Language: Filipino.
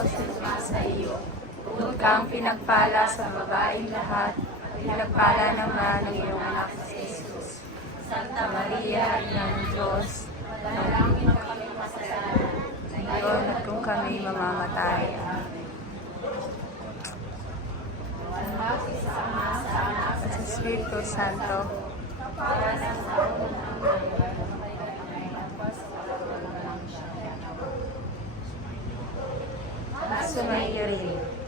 Diyos sa iyo. Bukod kang pinagpala sa babaeng lahat, pinagpala naman ng iyong anak na si Jesus. Santa Maria, Ina ng Diyos, dalangin na kami makasalanan, ngayon at kung kami mamamatay. Alhati sa Ama, sa Anak, at sa Espiritu Santo, para sa taon ng Maria Rin.